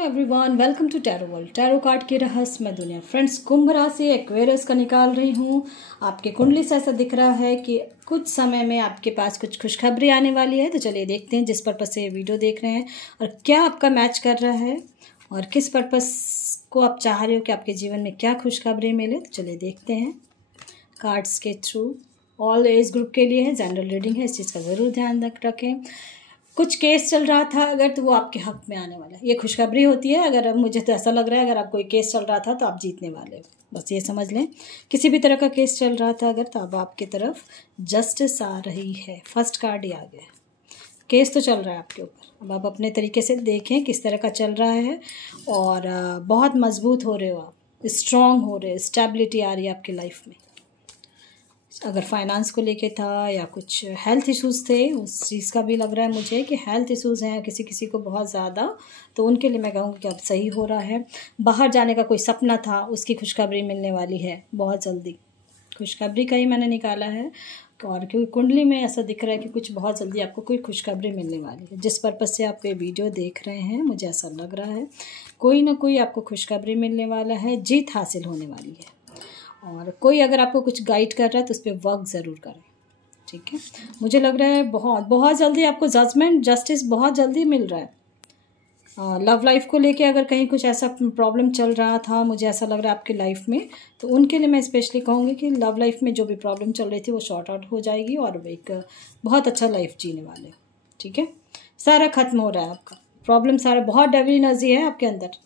Everyone, welcome to tarot world. Tarot card की रहस्यमय दुनिया। फ्रेंड्स, कुंभ राशि एक्वेरियस का निकाल रही हूँ। आपके कुंडली से ऐसा दिख रहा है कि कुछ समय में आपके पास कुछ खुशखबरी आने वाली है। तो चलिए देखते हैं जिस पर्पज़ से ये वीडियो देख रहे हैं और क्या आपका मैच कर रहा है और किस पर्पज़ को आप चाह रहे हो कि आपके जीवन में क्या खुशखबरी मिले। तो चलिए देखते हैं कार्ड्स के थ्रू। ऑल एज ग्रुप के लिए है, जनरल रीडिंग है, इस चीज़ का ज़रूर ध्यान रखें। कुछ केस चल रहा था अगर, तो वो आपके हक में आने वाला है। ये खुशखबरी होती है। अगर अब मुझे तो ऐसा लग रहा है अगर आप कोई केस चल रहा था तो आप जीतने वाले हो, बस ये समझ लें। किसी भी तरह का केस चल रहा था अगर, तो अब आपकी तरफ जस्टिस आ रही है। फर्स्ट कार्ड ही आ गया है। केस तो चल रहा है आपके ऊपर, अब आप अपने तरीके से देखें किस तरह का चल रहा है। और बहुत मजबूत हो रहे हो आप, स्ट्रॉन्ग हो रहे, स्टेबिलिटी आ रही है आपकी लाइफ में। अगर फाइनेंस को लेके था या कुछ हेल्थ इश्यूज़ थे, उस चीज़ का भी लग रहा है मुझे कि हेल्थ इश्यूज़ हैं किसी किसी को बहुत ज़्यादा, तो उनके लिए मैं कहूँगी कि अब सही हो रहा है। बाहर जाने का कोई सपना था, उसकी खुशखबरी मिलने वाली है बहुत जल्दी। खुशखबरी का ही मैंने निकाला है और क्योंकि कुंडली में ऐसा दिख रहा है कि कुछ बहुत जल्दी आपको कोई खुशखबरी मिलने वाली है। जिस पर्पज़ से आप ये वीडियो देख रहे हैं, मुझे ऐसा लग रहा है कोई ना कोई आपको खुशखबरी मिलने वाला है, जीत हासिल होने वाली है। और कोई अगर आपको कुछ गाइड कर रहा है तो उस पर वर्क ज़रूर करें, ठीक है। मुझे लग रहा है बहुत जल्दी आपको जस्टिस बहुत जल्दी मिल रहा है। लव लाइफ को लेके अगर कहीं कुछ ऐसा प्रॉब्लम चल रहा था, मुझे ऐसा लग रहा है आपकी लाइफ में, तो उनके लिए मैं स्पेशली कहूँगी कि लव लाइफ में जो भी प्रॉब्लम चल रही थी वो शॉर्ट आउट हो जाएगी और एक बहुत अच्छा लाइफ जीने वाले, ठीक है। सारा खत्म हो रहा है आपका प्रॉब्लम, सारा बहुत डेविल एनर्जी है आपके अंदर।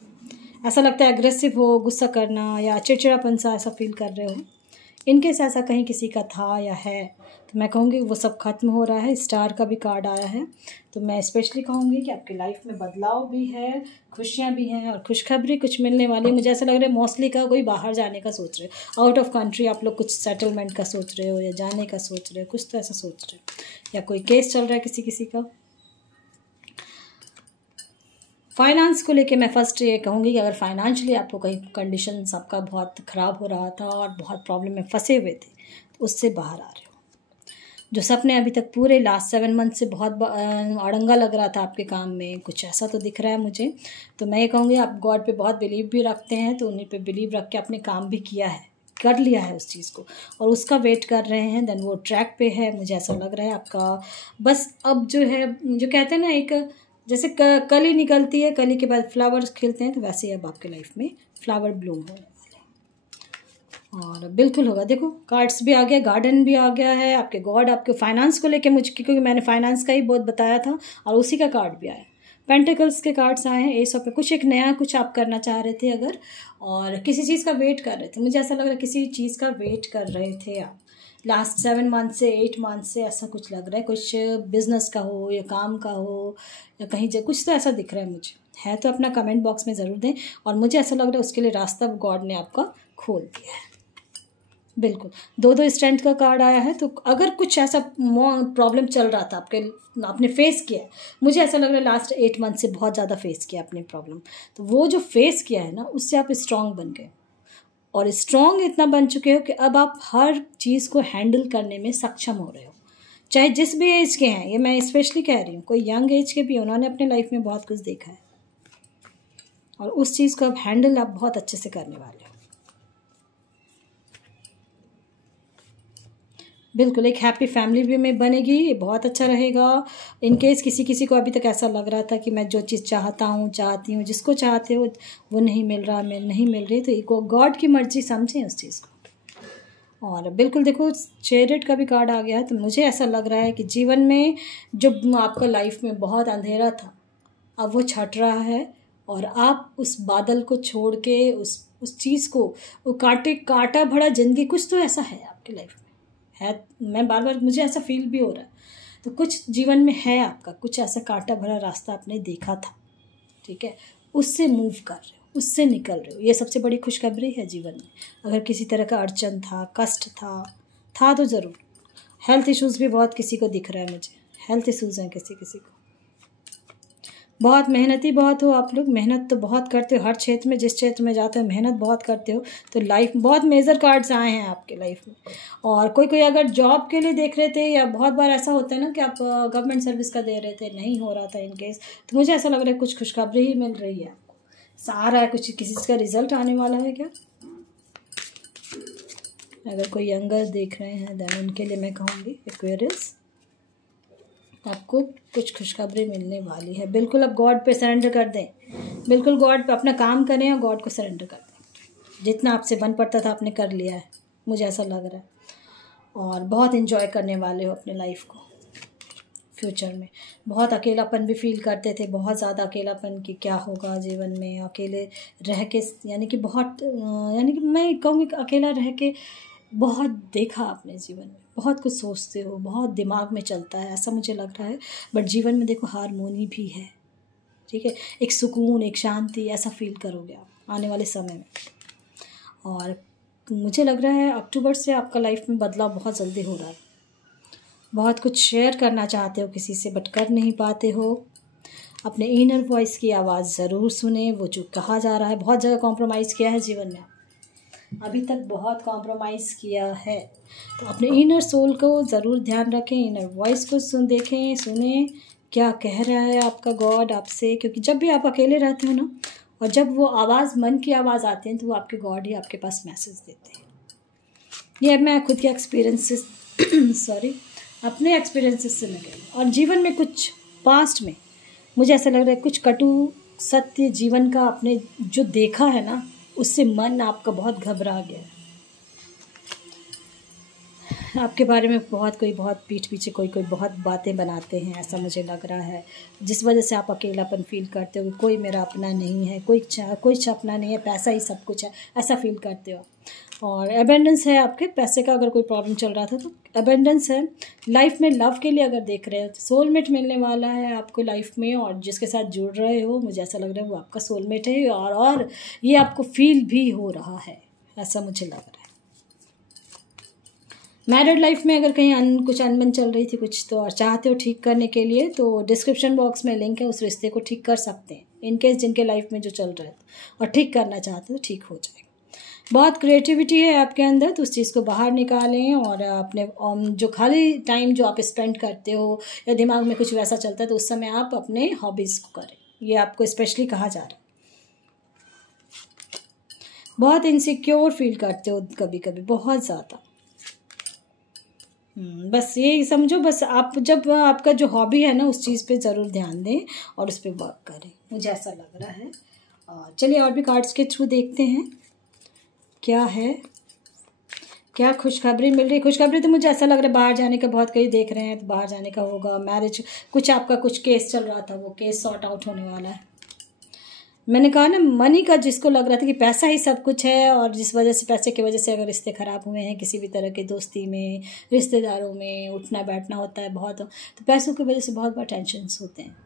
ऐसा लगता है एग्रेसिव हो, गुस्सा करना या चिड़चिड़ापन सा ऐसा फील कर रहे हो। इनकेस ऐसा कहीं किसी का था या है तो मैं कहूँगी वो सब खत्म हो रहा है। स्टार का भी कार्ड आया है, तो मैं स्पेशली कहूँगी कि आपकी लाइफ में बदलाव भी है, खुशियाँ भी हैं और खुशखबरी कुछ मिलने वाली है। मुझे ऐसा लग रहा है मोस्टली का कोई बाहर जाने का सोच रहे हो, आउट ऑफ कंट्री आप लोग कुछ सेटलमेंट का सोच रहे हो या जाने का सोच रहे हो, कुछ तो ऐसा सोच रहे हो, या कोई केस चल रहा है किसी किसी का। फाइनेंस को लेके मैं फर्स्ट ये कहूँगी कि अगर फाइनेंशियली आपको कहीं कंडीशन आपका बहुत ख़राब हो रहा था और बहुत प्रॉब्लम में फंसे हुए थे, तो उससे बाहर आ रहे हो। जो सपने अभी तक पूरे लास्ट 7 मंथ से बहुत अड़ंगा लग रहा था आपके काम में, कुछ ऐसा तो दिख रहा है मुझे। तो मैं ये कहूँगी आप गॉड पे बहुत बिलीव भी रखते हैं, तो उन्हीं पे बिलीव रख के आपने काम भी किया है, कर लिया है उस चीज़ को और उसका वेट कर रहे हैं। देन वो ट्रैक पे है, मुझे ऐसा लग रहा है आपका। बस अब जो है, जो कहते हैं ना, एक जैसे कली निकलती है, कली के बाद फ्लावर्स खिलते हैं, तो वैसे ही अब आपके लाइफ में फ्लावर ब्लूम होने वाले और बिल्कुल होगा। देखो कार्ड्स भी आ गया, गार्डन भी आ गया है आपके गॉड। आपके फाइनेंस को लेके मुझे, क्योंकि मैंने फाइनेंस का ही बहुत बताया था और उसी का कार्ड भी आया। पेंटिकल्स के कार्ड्स आए हैं, एस ऑफ पे। कुछ एक नया कुछ आप करना चाह रहे थे अगर, और किसी चीज़ का वेट कर रहे थे। मुझे ऐसा लग रहा है किसी चीज़ का वेट कर रहे थे आप लास्ट 7 मंथ से, 8 मंथ से, ऐसा कुछ लग रहा है। कुछ बिजनेस का हो या काम का हो या कहीं कुछ तो ऐसा दिख रहा है मुझे। है तो अपना कमेंट बॉक्स में ज़रूर दें। और मुझे ऐसा लग रहा है उसके लिए रास्ता गॉड ने आपका खोल दिया है। बिल्कुल 2 स्ट्रेंथ का कार्ड आया है। तो अगर कुछ ऐसा प्रॉब्लम चल रहा था आपने फेस किया है, मुझे ऐसा लग रहा है लास्ट 8 मंथ से बहुत ज़्यादा फेस किया आपने प्रॉब्लम, तो वो जो फेस किया है ना, उससे आप स्ट्रांग बन गए और स्ट्रॉन्ग इतना बन चुके हो कि अब आप हर चीज़ को हैंडल करने में सक्षम हो रहे हो, चाहे जिस भी एज के हैं। ये मैं स्पेशली कह रही हूँ, कोई यंग एज के भी, उन्होंने अपने लाइफ में बहुत कुछ देखा है और उस चीज़ को अब हैंडल आप बहुत अच्छे से करने वाले हो। बिल्कुल एक हैप्पी फैमिली भी में बनेगी, ये बहुत अच्छा रहेगा। इनकेस किसी किसी को अभी तक ऐसा लग रहा था कि मैं जो चीज़ चाहती हूँ, जिसको चाहते हो वो नहीं मिल रहा, मैं नहीं मिल रही, तो गॉड की मर्जी समझें उस चीज़ को। और बिल्कुल देखो चैरियट का भी कार्ड आ गया है। तो मुझे ऐसा लग रहा है कि जीवन में जो आपका लाइफ में बहुत अंधेरा था, अब वो छट रहा है और आप उस बादल को छोड़ के उस चीज़ को, वो कांटा भरा जिंदगी, कुछ तो ऐसा है आपकी लाइफ में है। मैं बार मुझे ऐसा फील भी हो रहा है, तो कुछ जीवन में है आपका, कुछ ऐसा कांटा भरा रास्ता आपने देखा था, ठीक है, उससे मूव कर रहे हो, उससे निकल रहे हो। ये सबसे बड़ी खुशखबरी है जीवन में। अगर किसी तरह का अड़चन था, कष्ट था तो ज़रूर। हेल्थ इश्यूज़ भी बहुत किसी को दिख रहा है मुझे, हेल्थ इश्यूज़ हैं किसी किसी को। बहुत मेहनती बहुत हो आप लोग, मेहनत तो बहुत करते हो हर क्षेत्र में, जिस क्षेत्र में जाते हो मेहनत बहुत करते हो। तो लाइफ बहुत मेजर कार्ड्स आए हैं आपके लाइफ में। और कोई अगर जॉब के लिए देख रहे थे, या बहुत बार ऐसा होता है ना कि आप गवर्नमेंट सर्विस का दे रहे थे, नहीं हो रहा था इनकेस, तो मुझे ऐसा लग रहा है कुछ खुशखबरी ही मिल रही है आपको। आ रहा है कुछ, किसी चीज़ का रिजल्ट आने वाला है क्या? अगर कोई यंगर देख रहे हैं देन उनके लिए मैं कहूँगी एक्वेरियस, आपको कुछ खुशखबरी मिलने वाली है। बिल्कुल अब गॉड पे सरेंडर कर दें, बिल्कुल गॉड पे अपना काम करें और गॉड को सरेंडर कर दें। जितना आपसे बन पड़ता था आपने कर लिया है, मुझे ऐसा लग रहा है। और बहुत इन्जॉय करने वाले हो अपने लाइफ को फ्यूचर में। बहुत अकेलापन भी फील करते थे, बहुत ज़्यादा अकेलापन कि क्या होगा जीवन में, अकेले रह के, यानी कि बहुत, यानी कि मैं कहूँगी अकेला रह के बहुत देखा आपने जीवन में, बहुत कुछ सोचते हो, बहुत दिमाग में चलता है, ऐसा मुझे लग रहा है। बट जीवन में देखो हारमोनी भी है, ठीक है, एक सुकून, एक शांति, ऐसा फील करोगे आप आने वाले समय में। और मुझे लग रहा है अक्टूबर से आपका लाइफ में बदलाव बहुत जल्दी हो रहा है। बहुत कुछ शेयर करना चाहते हो किसी से बट कर नहीं पाते हो। अपने इनर वॉइस की आवाज़ ज़रूर सुने, वो जो कहा जा रहा है। बहुत जगह कॉम्प्रोमाइज़ किया है जीवन में, अभी तक बहुत कॉम्प्रोमाइज़ किया है, तो अपने इनर सोल को ज़रूर ध्यान रखें, इनर वॉइस को देखें, सुने क्या कह रहा है आपका गॉड आपसे। क्योंकि जब भी आप अकेले रहते हो ना, और जब वो आवाज़, मन की आवाज़ आती है, तो वो आपके गॉड ही आपके पास मैसेज देते हैं। ये मैं खुद के एक्सपीरियंसेस अपने एक्सपीरियंसेस से लगे। और जीवन में कुछ पास्ट में मुझे ऐसा लग रहा है कुछ कटु सत्य जीवन का आपने जो देखा है ना, उससे मन आपका बहुत घबरा गया है। आपके बारे में बहुत पीठ पीछे कोई बहुत बातें बनाते हैं, ऐसा मुझे लग रहा है, जिस वजह से आप अकेलापन फील करते हो। कोई मेरा अपना नहीं है, कोई अपना नहीं है, पैसा ही सब कुछ है, ऐसा फील करते हो। और एबेंडेंस है आपके पैसे का, अगर कोई प्रॉब्लम चल रहा था तो एबेंडेंस है। लाइफ में लव के लिए अगर देख रहे हो तो सोलमेट मिलने वाला है आपको लाइफ में, और जिसके साथ जुड़ रहे हो मुझे ऐसा लग रहा है वो आपका सोलमेट है। और ये आपको फील भी हो रहा है, ऐसा मुझे लग रहा है। मैरिड लाइफ में अगर कहीं कुछ अनबन चल रही थी कुछ, तो और चाहते हो ठीक करने के लिए, तो डिस्क्रिप्शन बॉक्स में लिंक है, उस रिश्ते को ठीक कर सकते हैं। इनकेस जिनके लाइफ में जो चल रहा है और ठीक करना चाहते हो, ठीक हो जाएगा। बहुत क्रिएटिविटी है आपके अंदर, तो उस चीज़ को बाहर निकालें। और अपने जो खाली टाइम जो आप स्पेंड करते हो या दिमाग में कुछ वैसा चलता है, तो उस समय आप अपने हॉबीज़ को करें, ये आपको स्पेशली कहा जा रहा है। बहुत इनसिक्योर फील करते हो कभी कभी, बहुत ज़्यादा। बस ये समझो, बस आप जब आपका जो हॉबी है ना, उस चीज़ पे ज़रूर ध्यान दें और उस पर वर्क करें, मुझे ऐसा लग रहा है। चलिए और भी कार्ड्स के थ्रू देखते हैं क्या है, क्या खुशखबरी मिल रही है। खुशखबरी तो मुझे ऐसा लग रहा है बाहर जाने का, बहुत कई देख रहे हैं तो बाहर जाने का होगा। मैरिज, कुछ आपका कुछ केस चल रहा था, वो केस सॉर्ट आउट होने वाला है। मैंने कहा ना, मनी का जिसको लग रहा था कि पैसा ही सब कुछ है, और जिस वजह से, पैसे की वजह से अगर रिश्ते ख़राब हुए हैं किसी भी तरह के, दोस्ती में, रिश्तेदारों में उठना बैठना होता है बहुत, तो पैसों की वजह से बहुत बार टेंशन्स होते हैं।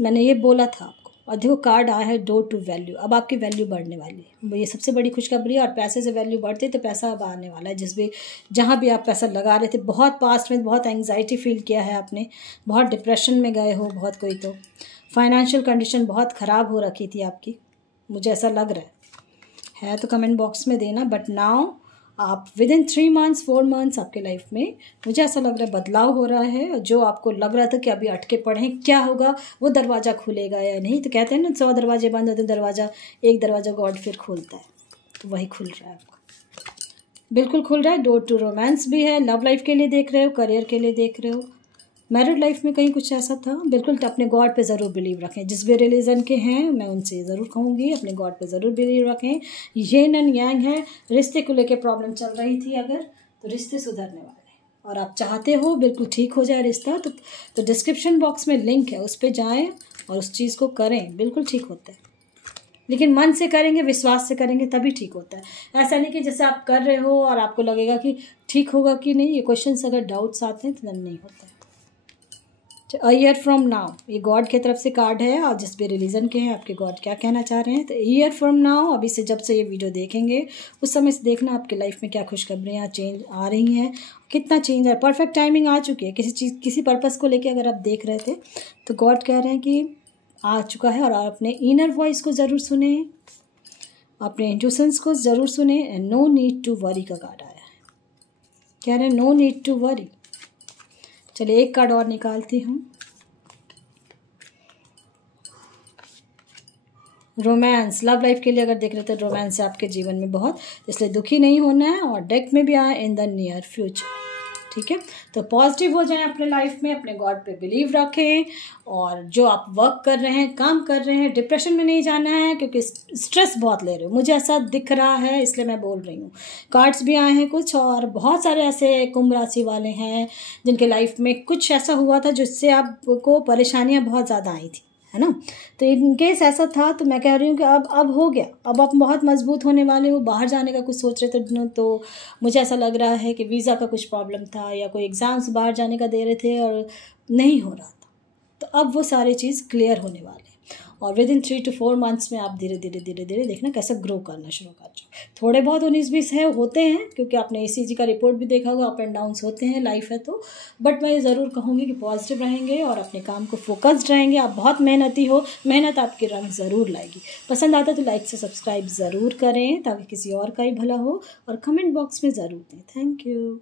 मैंने ये बोला था आपको। और देखो कार्ड आया है डोर टू वैल्यू, अब आपकी वैल्यू बढ़ने वाली है, ये सबसे बड़ी खुशखबरी है। और पैसे से वैल्यू बढ़ती तो पैसा अब आने वाला है। जहाँ भी आप पैसा लगा रहे थे, बहुत पास्ट में बहुत एंग्जाइटी फील किया है आपने, बहुत डिप्रेशन में गए हो बहुत कोई, तो फाइनेंशियल कंडीशन बहुत ख़राब हो रखी थी आपकी, मुझे ऐसा लग रहा है तो कमेंट बॉक्स में देना। बट नाउ आप विदिन 3 months 4 months आपके लाइफ में मुझे ऐसा लग रहा है बदलाव हो रहा है। जो आपको लग रहा था कि अभी अटके पड़े हैं, क्या होगा, वो दरवाज़ा खुलेगा या नहीं। तो कहते हैं ना 100 दरवाजे बंद होते हैं, एक दरवाज़ा गॉड फिर खोलता है, तो वही खुल रहा है आपका, बिल्कुल खुल रहा है। डोर टू रोमांस भी है, लव लाइफ के लिए देख रहे हो, करियर के लिए देख रहे हो, मैरिड लाइफ में कहीं कुछ ऐसा था। बिल्कुल अपने गॉड पे ज़रूर बिलीव रखें, जिस भी रिलीजन के हैं मैं उनसे ज़रूर कहूँगी अपने गॉड पे ज़रूर बिलीव रखें। ये नन यांग है, रिश्ते को लेके प्रॉब्लम चल रही थी अगर, तो रिश्ते सुधरने वाले हैं और आप चाहते हो बिल्कुल ठीक हो जाए रिश्ता, तो डिस्क्रिप्शन बॉक्स में लिंक है, उस पर जाएँ और उस चीज़ को करें, बिल्कुल ठीक होता है। लेकिन मन से करेंगे, विश्वास से करेंगे, तभी ठीक होता है। ऐसा नहीं कि जैसे आप कर रहे हो और आपको लगेगा कि ठीक होगा कि नहीं, ये क्वेश्चंस अगर डाउट्स आते हैं तो नहीं होता है। अ ईयर फ्रॉम नाउ, ये गॉड की तरफ से कार्ड है, और जिस भी रिलीजन के हैं आपके गॉड क्या कहना चाह रहे हैं। तो ईयर फ्रॉम नाउ, अभी से जब से ये वीडियो देखेंगे उस समय से देखना आपके लाइफ में क्या खुशखबरियाँ चेंज आ रही हैं, कितना चेंज है। परफेक्ट टाइमिंग आ चुकी है, किसी पर्पज़ को लेके अगर आप देख रहे थे तो गॉड कह रहे हैं कि आ चुका है। और आप अपने इनर वॉइस को ज़रूर सुने, अपने इंट्यूशंस को ज़रूर सुने। नो नीड टू वरी का कार्ड आया है, कह रहे हैं नो नीड टू वरी। चलिए एक कार्ड और निकालती हूँ। रोमांस, लव लाइफ के लिए अगर देख रहे थे रोमांस है आपके जीवन में बहुत, इसलिए दुखी नहीं होना है। और डेक में भी आया इन द नियर फ्यूचर, ठीक है। तो पॉजिटिव हो जाएं अपने लाइफ में, अपने गॉड पे बिलीव रखें, और जो आप वर्क कर रहे हैं, काम कर रहे हैं, डिप्रेशन में नहीं जाना है क्योंकि स्ट्रेस बहुत ले रहे हो, मुझे ऐसा दिख रहा है इसलिए मैं बोल रही हूँ। कार्ड्स भी आए हैं कुछ, और बहुत सारे ऐसे कुंभ राशि वाले हैं जिनके लाइफ में कुछ ऐसा हुआ था जिससे आपको परेशानियाँ बहुत ज़्यादा आई थी, है ना। तो इन केस ऐसा था तो मैं कह रही हूँ कि अब हो गया, अब आप बहुत मजबूत होने वाले हो। बाहर जाने का कुछ सोच रहे थे तो मुझे ऐसा लग रहा है कि वीज़ा का कुछ प्रॉब्लम था या कोई एग्ज़ाम्स बाहर जाने का दे रहे थे और नहीं हो रहा था, तो अब वो सारी चीज़ क्लियर होने वाले। और विद इन 3 to 4 मंथ्स में आप धीरे धीरे देखना कैसे ग्रो करना शुरू कर जाओ। थोड़े बहुत 19-20 है होते हैं, क्योंकि आपने ECG का रिपोर्ट भी देखा होगा, अप एंड डाउन्स होते हैं, लाइफ है तो। बट मैं ये ज़रूर कहूँगी कि पॉजिटिव रहेंगे और अपने काम को फोकस्ड रहेंगे। आप बहुत मेहनती हो, मेहनत आपके रंग ज़रूर लाएगी। पसंद आता तो लाइक से सब्सक्राइब ज़रूर करें ताकि किसी और का ही भला हो, और कमेंट बॉक्स में ज़रूर दें। Thank you.